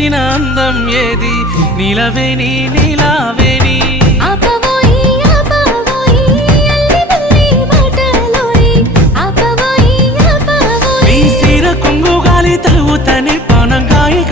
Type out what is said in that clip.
మించిన అందం ఏది నీలవేణి నీలావేణి నీ సీర కొంగు గాలి తలువుతని పానం గాయి